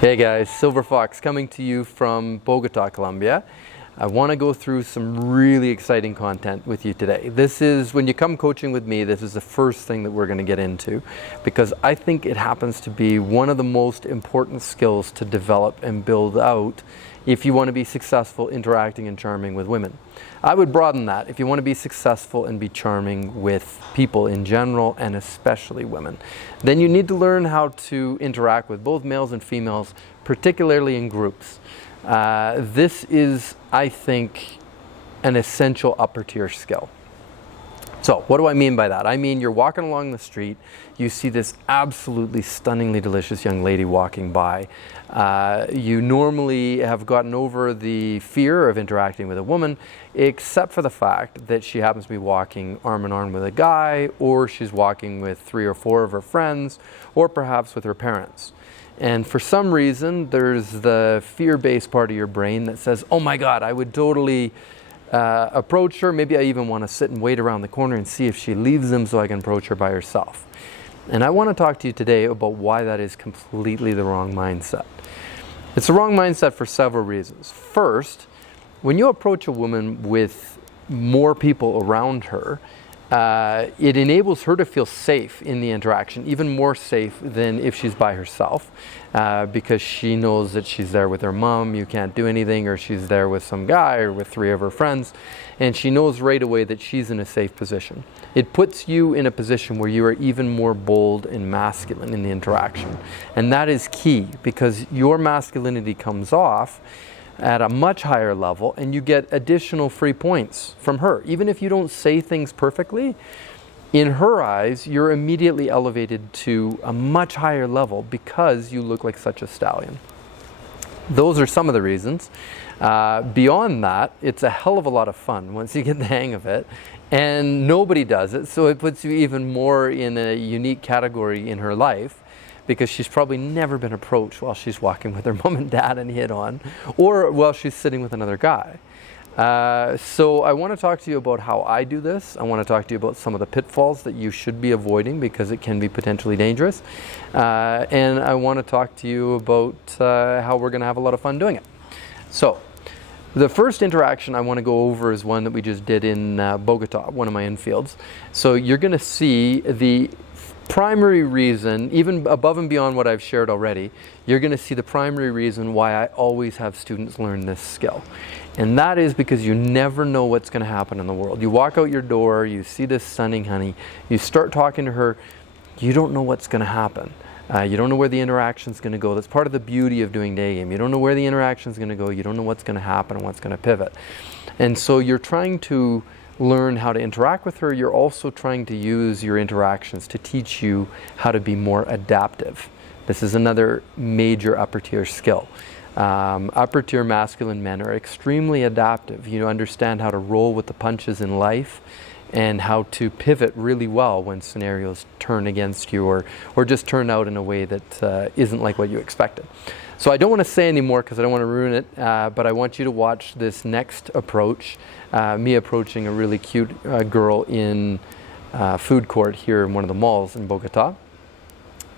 Hey guys, silverfox coming to you from Bogota, Colombia. I want to go through some really exciting content with you today. This is, when you come coaching with me, this is the first thing that we're going to get into because I think it happens to be one of the most important skills to develop and build out if you want to be successful interacting and charming with women. I would broaden that. If you want to be successful and be charming with people in general and especially women, then you need to learn how to interact with both males and females, particularly in groups. This is, I think, an essential upper tier skill. So what do I mean by that? I mean, you're walking along the street, you see this absolutely stunningly delicious young lady walking by. You normally have gotten over the fear of interacting with a woman, except for the fact that she happens to be walking arm in arm with a guy, or she's walking with 3 or 4 of her friends, or perhaps with her parents. And for some reason, there's the fear-based part of your brain that says, oh my God, I would totally approach her. Maybe I even want to sit and wait around the corner and see if she leaves them so I can approach her by herself. And I want to talk to you today about why that is completely the wrong mindset. It's the wrong mindset for several reasons. First, when you approach a woman with more people around her, it enables her to feel safe in the interaction, even more safe than if she's by herself, because she knows that she's there with her mom, you can't do anything, or she's there with some guy or with 3 of her friends, and she knows right away that she's in a safe position. It puts you in a position where you are even more bold and masculine in the interaction. And that is key, because your masculinity comes off at a much higher level and you get additional free points from her. Even if you don't say things perfectly, in her eyes, you're immediately elevated to a much higher level because you look like such a stallion. Those are some of the reasons. Beyond that, it's a hell of a lot of fun once you get the hang of it, and nobody does it, so it puts you even more in a unique category in her life, because she's probably never been approached while she's walking with her mom and dad and hit on, or while she's sitting with another guy. So I want to talk to you about how I do this. I want to talk to you about some of the pitfalls that you should be avoiding because it can be potentially dangerous. And I want to talk to you about how we're going to have a lot of fun doing it. So the first interaction I want to go over is one that we just did in Bogota, one of my Infields. So you're going to see the primary reason, even above and beyond what I've shared already, you're going to see the primary reason why I always have students learn this skill. And that is because you never know what's going to happen in the world. You walk out your door, you see this stunning honey, you start talking to her, you don't know what's going to happen. You don't know where the interaction's going to go. That's part of the beauty of doing day game. You don't know where the interaction's going to go. You don't know what's going to happen and what's going to pivot. And so you're trying to learn how to interact with her. You're also trying to use your interactions to teach you how to be more adaptive. This is another major upper tier skill. Upper tier masculine men are extremely adaptive. You understand how to roll with the punches in life and how to pivot really well when scenarios turn against you or just turn out in a way that isn't like what you expected. So I don't want to say any more because I don't want to ruin it, but I want you to watch this next approach, me approaching a really cute girl in food court here in one of the malls in Bogota.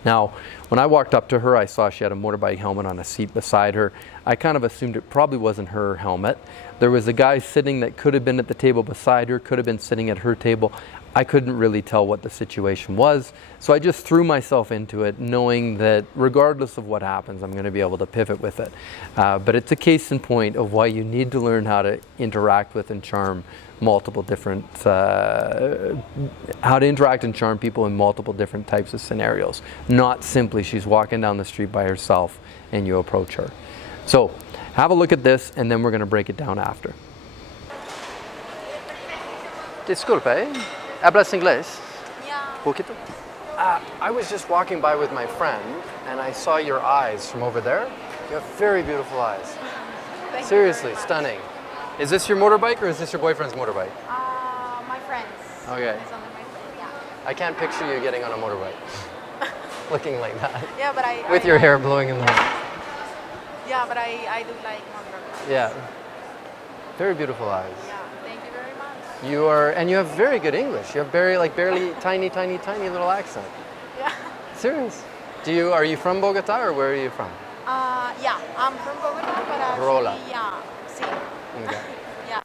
Now, when I walked up to her, I saw she had a motorbike helmet on a seat beside her. I kind of assumed it probably wasn't her helmet. There was a guy sitting that could have been at the table beside her, could have been sitting at her table. I couldn't really tell what the situation was, so I just threw myself into it, knowing that regardless of what happens, I'm going to be able to pivot with it. But it's a case in point of why you need to learn how to interact with and charm multiple different, how to interact and charm people in multiple different types of scenarios. Not simply she's walking down the street by herself and you approach her. So have a look at this and then we're going to break it down after. Disculpe, ¿hablas inglés? Yeah. Poquito? I was just walking by with my friend and I saw your eyes from over there. You have very beautiful eyes. Seriously, stunning. Is this your motorbike or is this your boyfriend's motorbike? My friend's. Okay. It's on my friend, yeah. I can't picture you getting on a motorbike. Looking like that. Yeah, but I... With your hair blowing in the wind. Yeah, but I do like motorbikes. Yeah. Very beautiful eyes. Yeah, thank you very much. You are, and you have very good English. You have barely tiny little accent. Yeah. Serious. Are you from Bogota or where are you from? I'm from Bogota, but actually, Rola. yeah, sí. Okay. Yeah.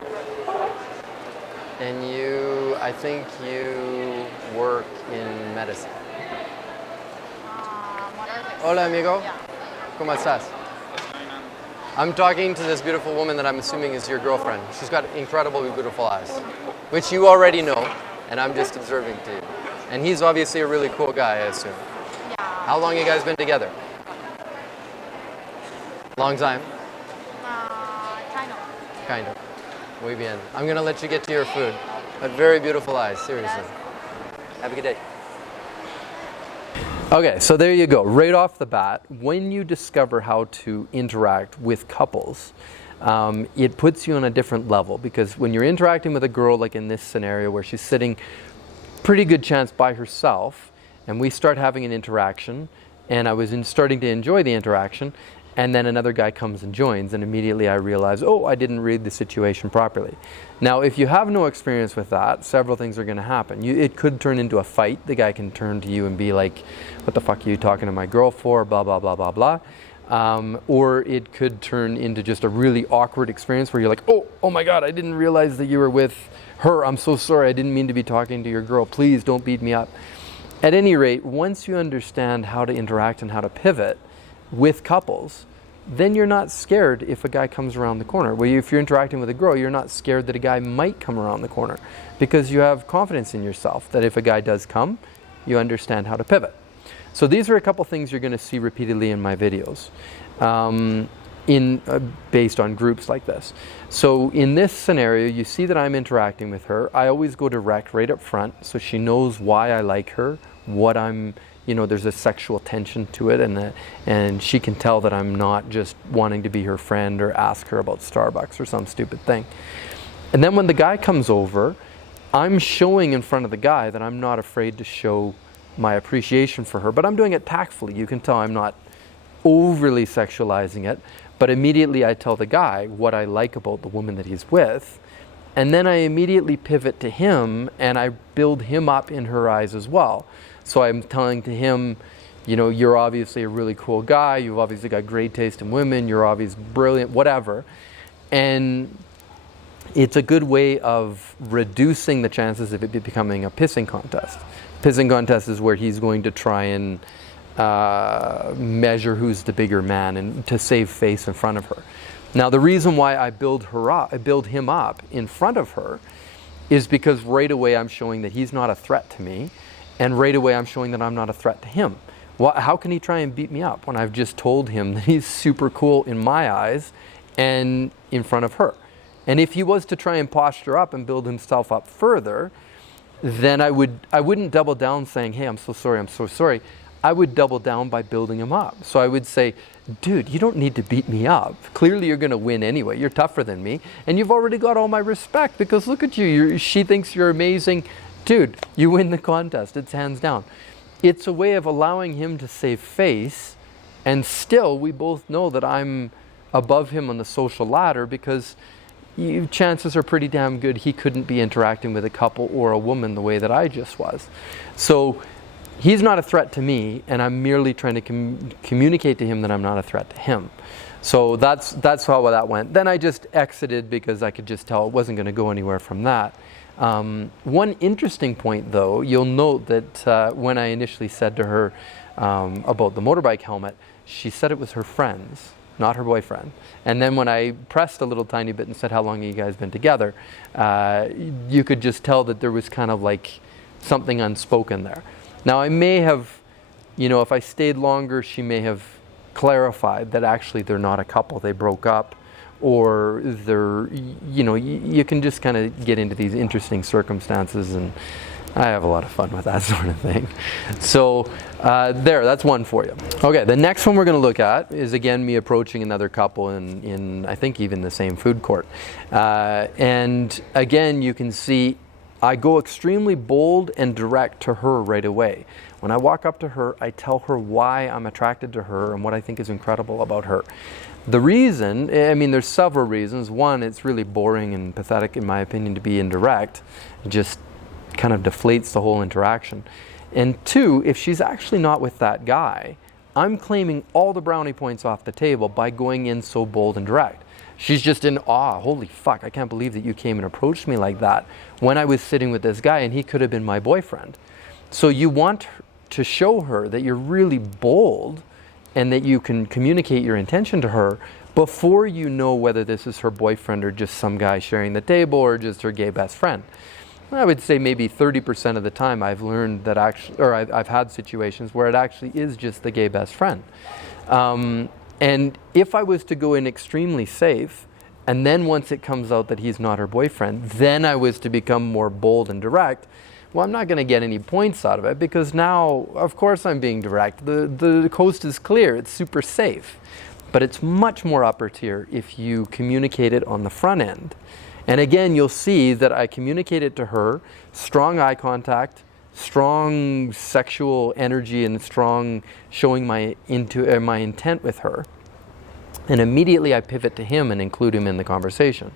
And I think you work in medicine. More or less. Hola, amigo. Yeah. ¿Cómo estás? I'm talking to this beautiful woman that I'm assuming is your girlfriend. She's got incredibly beautiful eyes, which you already know, and I'm just observing to you. And he's obviously a really cool guy, I assume. Yeah. How long you guys been together? Long time? Kind of. Kind of. Muy bien. I'm gonna let you get to your food. But very beautiful eyes, seriously. Have a good day. Okay, so there you go. Right off the bat, when you discover how to interact with couples, it puts you on a different level, because when you're interacting with a girl, like in this scenario where she's sitting pretty good chance by herself, and we start having an interaction, and I was starting to enjoy the interaction, and then another guy comes and joins, and immediately I realize, oh, I didn't read the situation properly. Now, if you have no experience with that, several things are going to happen. It could turn into a fight. The guy can turn to you and be like, what the fuck are you talking to my girl for, blah, blah, blah, blah, blah. Or it could turn into just a really awkward experience where you're like, oh my God, I didn't realize that you were with her. I'm so sorry. I didn't mean to be talking to your girl. Please don't beat me up. At any rate, once you understand how to interact and how to pivot with couples, then you're not scared if a guy comes around the corner. Well, if you're interacting with a girl, you're not scared that a guy might come around the corner, because you have confidence in yourself that if a guy does come, you understand how to pivot. So these are a couple things you're going to see repeatedly in my videos, based on groups like this. So in this scenario, you see that I'm interacting with her. I always go direct right up front, so she knows why I like her, what I'm, there's a sexual tension to it, and she can tell that I'm not just wanting to be her friend or ask her about Starbucks or some stupid thing. And then when the guy comes over, I'm showing in front of the guy that I'm not afraid to show my appreciation for her, but I'm doing it tactfully. You can tell I'm not overly sexualizing it, but immediately I tell the guy what I like about the woman that he's with, and then I immediately pivot to him and I build him up in her eyes as well. So I'm telling to him, you're obviously a really cool guy, you've obviously got great taste in women, you're obviously brilliant, whatever. And it's a good way of reducing the chances of it becoming a pissing contest. Pissing contest is where he's going to try and measure who's the bigger man and to save face in front of her. Now, the reason why I build him up in front of her is because right away I'm showing that he's not a threat to me, and right away I'm showing that I'm not a threat to him. How can he try and beat me up when I've just told him that he's super cool in my eyes and in front of her? And if he was to try and posture up and build himself up further, then I wouldn't double down saying, hey, I'm so sorry, I'm so sorry. I would double down by building him up. So I would say, dude, you don't need to beat me up. Clearly you're going to win anyway. You're tougher than me. And you've already got all my respect, because look at you. She thinks you're amazing. Dude, you win the contest. It's hands down. It's a way of allowing him to save face, and still we both know that I'm above him on the social ladder, because chances are pretty damn good he couldn't be interacting with a couple or a woman the way that I just was. So he's not a threat to me, and I'm merely trying to communicate to him that I'm not a threat to him. So that's how that went. Then I just exited because I could just tell it wasn't going to go anywhere from that. One interesting point, though, you'll note that when I initially said to her about the motorbike helmet, she said it was her friend's, not her boyfriend. And then when I pressed a little tiny bit and said, how long have you guys been together, you could just tell that there was kind of like something unspoken there. Now, I may have, if I stayed longer, she may have clarified that actually they're not a couple, they broke up, or they're, you can just kind of get into these interesting circumstances, and I have a lot of fun with that sort of thing. So that's one for you. Okay, the next one we're going to look at is, again, me approaching another couple in I think even the same food court. And again, you can see I go extremely bold and direct to her right away. When I walk up to her, I tell her why I'm attracted to her and what I think is incredible about her. The reason, there's several reasons. One, it's really boring and pathetic, in my opinion, to be indirect. It just kind of deflates the whole interaction. And two, if she's actually not with that guy, I'm claiming all the brownie points off the table by going in so bold and direct. She's just in awe. Holy fuck, I can't believe that you came and approached me like that when I was sitting with this guy and he could have been my boyfriend. So you want to show her that you're really bold and that you can communicate your intention to her before you know whether this is her boyfriend or just some guy sharing the table or just her gay best friend. I would say maybe 30% of the time I've learned that actually, or I've had situations where it actually is just the gay best friend. And if I was to go in extremely safe, and then once it comes out that he's not her boyfriend, then I was to become more bold and direct, well, I'm not going to get any points out of it because now, of course, I'm being direct. The coast is clear. It's super safe. But it's much more upper tier if you communicate it on the front end. And again, you'll see that I communicated to her strong eye contact, strong sexual energy, and strong showing my intent with her. And immediately I pivot to him and include him in the conversation.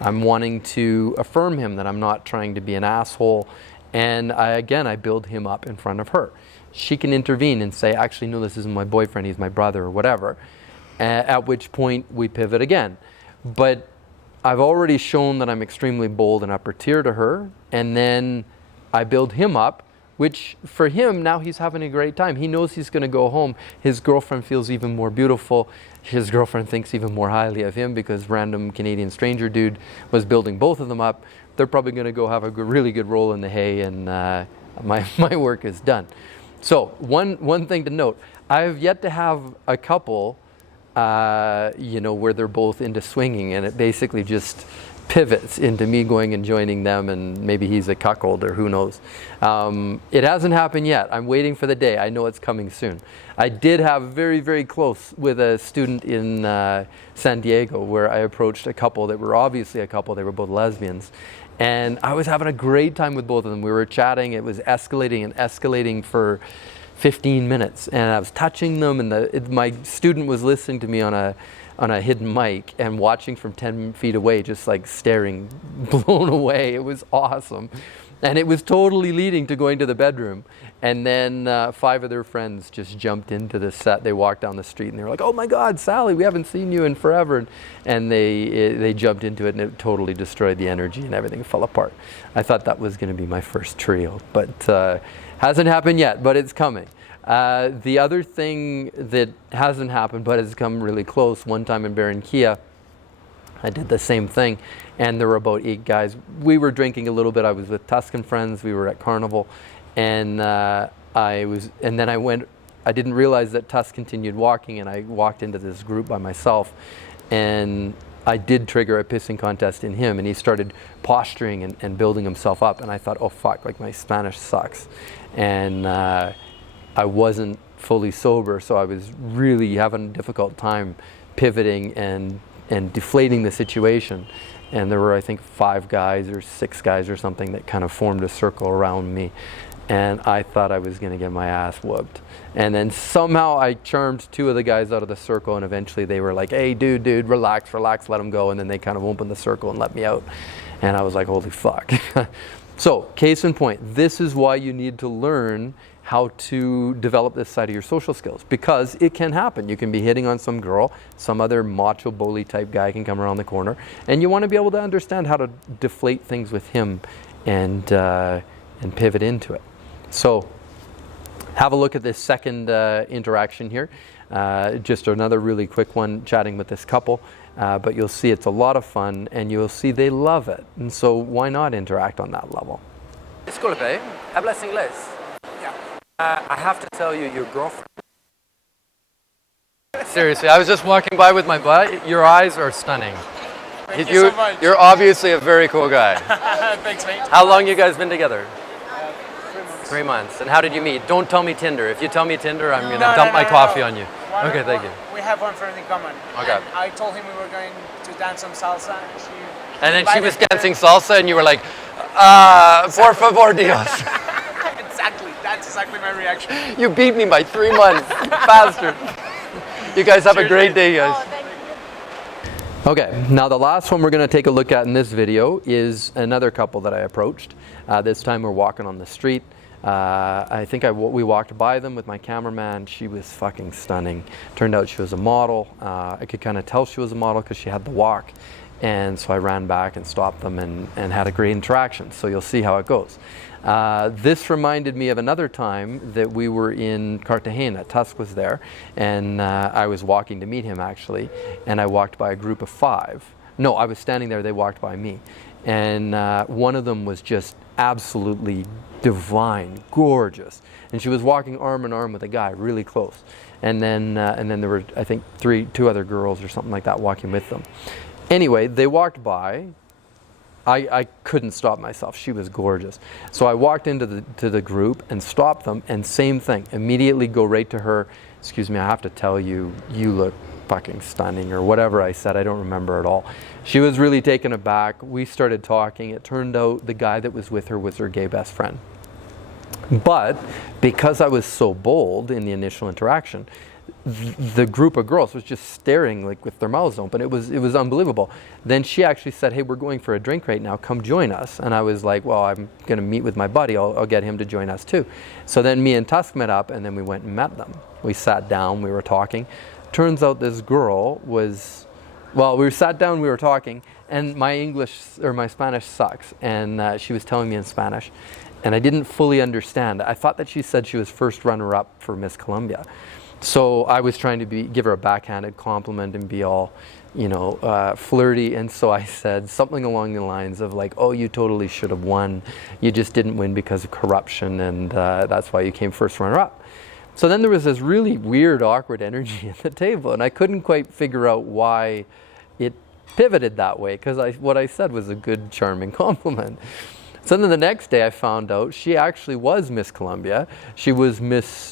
I'm wanting to affirm him that I'm not trying to be an asshole. And I build him up in front of her. She can intervene and say, actually, no, this isn't my boyfriend, he's my brother or whatever. At which point we pivot again. But I've already shown that I'm extremely bold and upper tier to her, and then I build him up, which for him, now he's having a great time. He knows he's going to go home. His girlfriend feels even more beautiful. His girlfriend thinks even more highly of him because random Canadian stranger dude was building both of them up. They're probably going to go have a really good roll in the hay, and my work is done. So one thing to note, I have yet to have a couple where they're both into swinging and it basically just pivots into me going and joining them and maybe he's a cuckold or who knows. It hasn't happened yet. I'm waiting for the day. I know it's coming soon. I did have very, very close with a student in San Diego where I approached a couple that were obviously a couple. They were both lesbians. And I was having a great time with both of them. We were chatting. It was escalating for 15 minutes. And I was touching them and my student was listening to me on a hidden mic and watching from 10 feet away, just like staring, blown away. It was awesome. And it was totally leading to going to the bedroom. And then 5 of their friends just jumped into the set. They walked down the street and they were like, oh my God, Sally, we haven't seen you in forever. And they jumped into it and it totally destroyed the energy and everything fell apart. I thought that was going to be my first trio, but hasn't happened yet, but it's coming. The other thing that hasn't happened but has come really close, one time in Barranquilla, I did the same thing and there were about 8 guys. We were drinking a little bit. I was with Tuscan friends. We were at Carnival and I didn't realize that Tusk continued walking and I walked into this group by myself and I did trigger a pissing contest in him and he started posturing and building himself up and I thought, oh fuck, like my Spanish sucks. And I wasn't fully sober, so I was really having a difficult time pivoting and deflating the situation. And there were, I think, 5 guys or 6 guys or something that kind of formed a circle around me. And I thought I was going to get my ass whooped. And then somehow I charmed 2 of the guys out of the circle, and eventually they were like, hey, dude, relax, let them go. And then they kind of opened the circle and let me out. And I was like, holy fuck. So, case in point, this is why you need to learn how to develop this side of your social skills, because it can happen. You can be hitting on some girl, some other macho bully type guy can come around the corner, and you want to be able to understand how to deflate things with him and pivot into it. So have a look at this second interaction here. Just another really quick one, chatting with this couple, but you'll see it's a lot of fun and you'll see they love it. And so why not interact on that level? Disculpe, ¿hablas inglés? I have to tell you, your girlfriend. Seriously, I was just walking by with my butt. Your eyes are stunning. Thank you so much. You're obviously a very cool guy. Thanks, mate. How long you guys been together? 3 months. 3 months. And how did you meet? Don't tell me Tinder. If you tell me Tinder, I'm going to dump my coffee on you. Okay, thank you. We have one friend in common. Okay. And I told him we were going to dance some salsa. And then she was dancing salsa and you were like, por favor, Dios. Exactly. That's exactly my reaction. You beat me by 3 months. Bastard. You guys have a great day, guys. Oh, thank you. Okay, now the last one we're going to take a look at in this video is another couple that I approached. This time we're walking on the street. I think we walked by them with my cameraman. She was fucking stunning. Turned out she was a model. I could kind of tell she was a model because she had the walk. And so I ran back and stopped them and had a great interaction. So you'll see how it goes. This reminded me of another time that we were in Cartagena. Tusk was there, and I was walking to meet him actually, and I walked by a group of 5. No, I was standing there, they walked by me. And one of them was just absolutely divine, gorgeous. And she was walking arm in arm with a guy really close. And then there were, I think, 2 other girls or something like that walking with them. Anyway, they walked by. I couldn't stop myself. She was gorgeous. So I walked into the group and stopped them, and same thing. Immediately go right to her. Excuse me, I have to tell you, you look fucking stunning, or whatever I said. I don't remember at all. She was really taken aback. We started talking. It turned out the guy that was with her was her gay best friend. But because I was so bold in the initial interaction, the group of girls was just staring like with their mouths open. It was unbelievable. Then she actually said, "Hey, we're going for a drink right now. Come join us." And I was like, "Well, I'm going to meet with my buddy. I'll get him to join us too." So then me and Tusk met up, and then we went and met them. We sat down. We were talking. Turns out this girl was, well, we sat down. We were talking, and my Spanish sucks. And she was telling me in Spanish, and I didn't fully understand. I thought that she said she was first runner-up for Miss Colombia. So I was trying to give her a backhanded compliment and be all, flirty. And so I said something along the lines of like, "Oh, you totally should have won. You just didn't win because of corruption, and that's why you came first runner-up." So then there was this really weird, awkward energy at the table, and I couldn't quite figure out why it pivoted that way, because what I said was a good, charming compliment. So then the next day I found out she actually was Miss Colombia. She was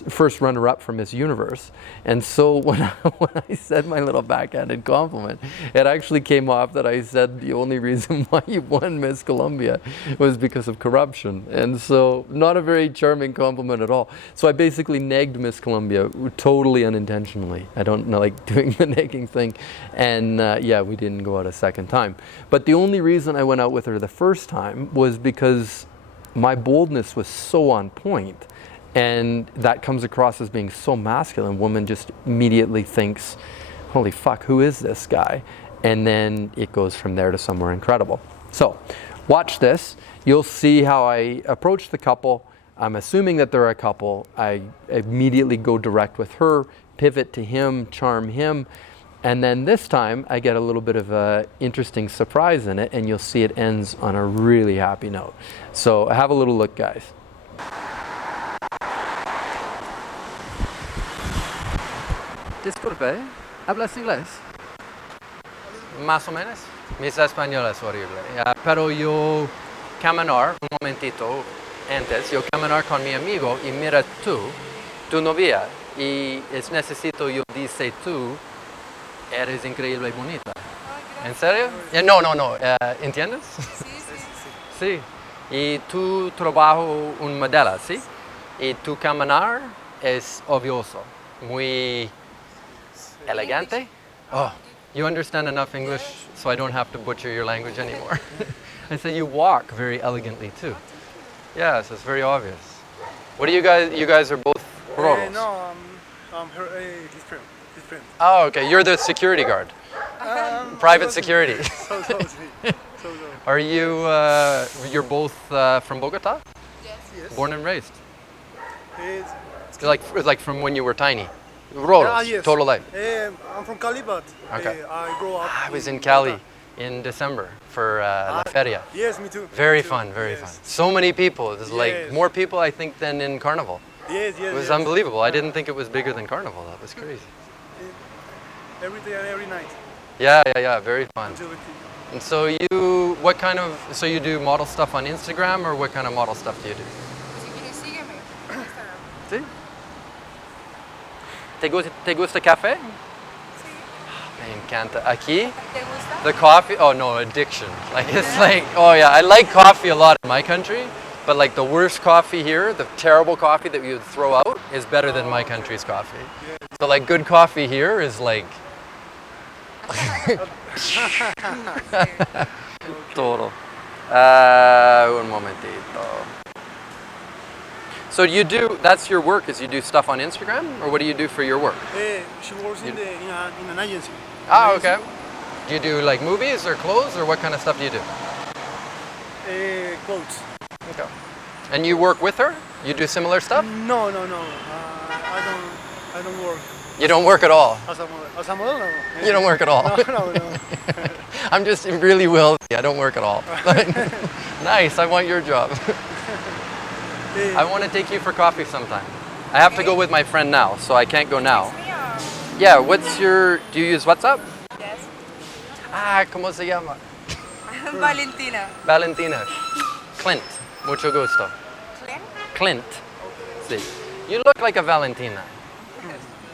first runner-up for Miss Universe. And so when I said my little backhanded compliment, it actually came off that I said the only reason why you won Miss Colombia was because of corruption. And so not a very charming compliment at all. So I basically negged Miss Colombia totally unintentionally. I don't like doing the negging thing. And we didn't go out a second time. But the only reason I went out with her the first time was because my boldness was so on point, and that comes across as being so masculine. Woman just immediately thinks, "Holy fuck, who is this guy?" And then it goes from there to somewhere incredible. So watch this. You'll see how I approach the couple. I'm assuming that they're a couple. I immediately go direct with her, pivot to him, charm him. And then this time, I get a little bit of an interesting surprise in it, and you'll see it ends on a really happy note. So have a little look, guys. Disculpe, ¿hablas inglés? Más o menos. Mis español es horrible. Pero yo caminar un momentito antes, yo caminar con mi amigo y mira tu novia, y necesito yo dice tú, eres increíble y bonita. ¿En serio? No. ¿Entiendes? Sí. Y tu trabajo un modelo, ¿sí? Y tu caminar es obvioso, muy elegante. Oh, you understand enough English so I don't have to butcher your language anymore. I said you walk very elegantly too. Yes, it's very obvious. What do you guys are both roros? No, I'm his friend. Oh, okay. You're the security guard. Private security. So. Are you? You're both from Bogota? Yes. Born and raised. It's Like from when you were tiny. Roros. Yes. Total life. I'm from Cali, but Okay. I grew up. I was in Cali in December for La Feria. Yes, me too. Very fun. So many people. There's like more people I think than in Carnival. Yes. It was unbelievable. I didn't think it was bigger than Carnival. That was crazy. Every day and every night. Yeah. Very fun. Until the And so you do model stuff on Instagram, or what kind of model stuff do you do? Si quieres, sígueme en Instagram. Sí. ¿Te gusta café? Sí. Me encanta. Aquí, ¿Te gusta? the coffee, oh no, addiction. Like it's like, oh yeah, I like coffee a lot in my country, but like the worst coffee here, the terrible coffee that you would throw out is better than my country's coffee. So like good coffee here is like Todo. Un momentito. So that's your work, is you do stuff on Instagram, or what do you do for your work? She works in an agency. Ah, okay. Do you do like movies or clothes, or what kind of stuff do you do? Clothes. Okay. And you work with her? You do similar stuff? No. I don't work. You don't work at all? As a model, no. You don't work at all? No. I'm just really wealthy. I don't work at all. Nice, I want your job. I want to take you for coffee sometime. I have to go with my friend now, so I can't go now. Yeah, do you use WhatsApp? Yes. Ah, ¿cómo se llama? Valentina. Valentina. Clint. Mucho gusto. Clint? Clint. Sí. You look like a Valentina.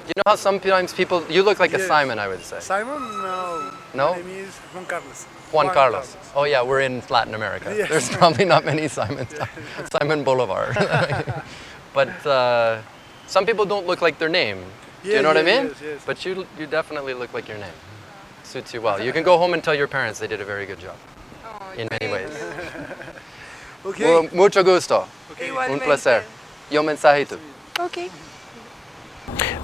You know how sometimes you look like a Yes. Simon, I would say. Simon? No. No? My name is Juan Carlos. Juan Carlos. Oh yeah, we're in Latin America. Yes. There's probably not many Simons. Simon Bolivar. But some people don't look like their name. Do you know what I mean? Yes. But you definitely look like your name. Suits you well. You can go home and tell your parents they did a very good job. Oh, In many ways. Okay. Well, mucho gusto. Okay. Un placer. Yo mensajito. Okay.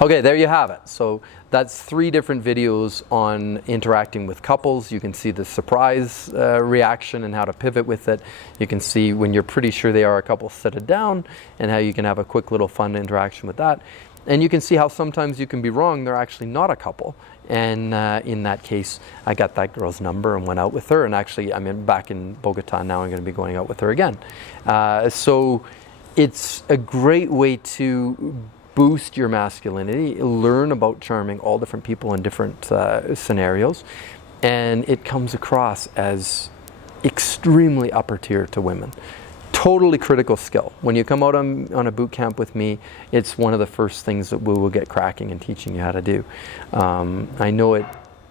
Okay, there you have it. So that's 3 different videos on interacting with couples. You can see the surprise reaction and how to pivot with it. You can see when you're pretty sure they are a couple, sit it down, and how you can have a quick little fun interaction with that. And you can see how sometimes you can be wrong, they're actually not a couple. And in that case, I got that girl's number and went out with her. And actually, I'm back in Bogota now. I'm going to be going out with her again. So it's a great way to boost your masculinity, learn about charming all different people in different scenarios, and it comes across as extremely upper tier to women. Totally critical skill. When you come out on a boot camp with me, it's one of the first things that we will get cracking and teaching you how to do. I know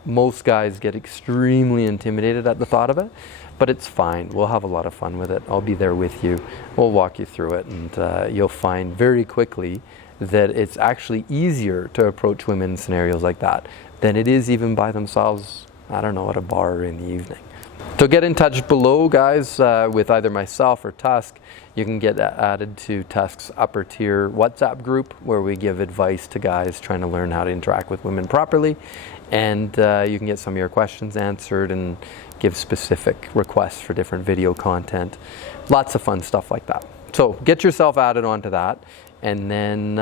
most guys get extremely intimidated at the thought of it, but it's fine. We'll have a lot of fun with it. I'll be there with you. We'll walk you through it, and you'll find very quickly that it's actually easier to approach women in scenarios like that than it is even by themselves, I don't know, at a bar or in the evening. So get in touch below, guys, with either myself or Tusk. You can get added to Tusk's upper tier WhatsApp group, where we give advice to guys trying to learn how to interact with women properly. And you can get some of your questions answered and give specific requests for different video content. Lots of fun stuff like that. So get yourself added onto that. And then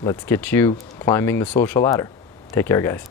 let's get you climbing the social ladder. Take care, guys.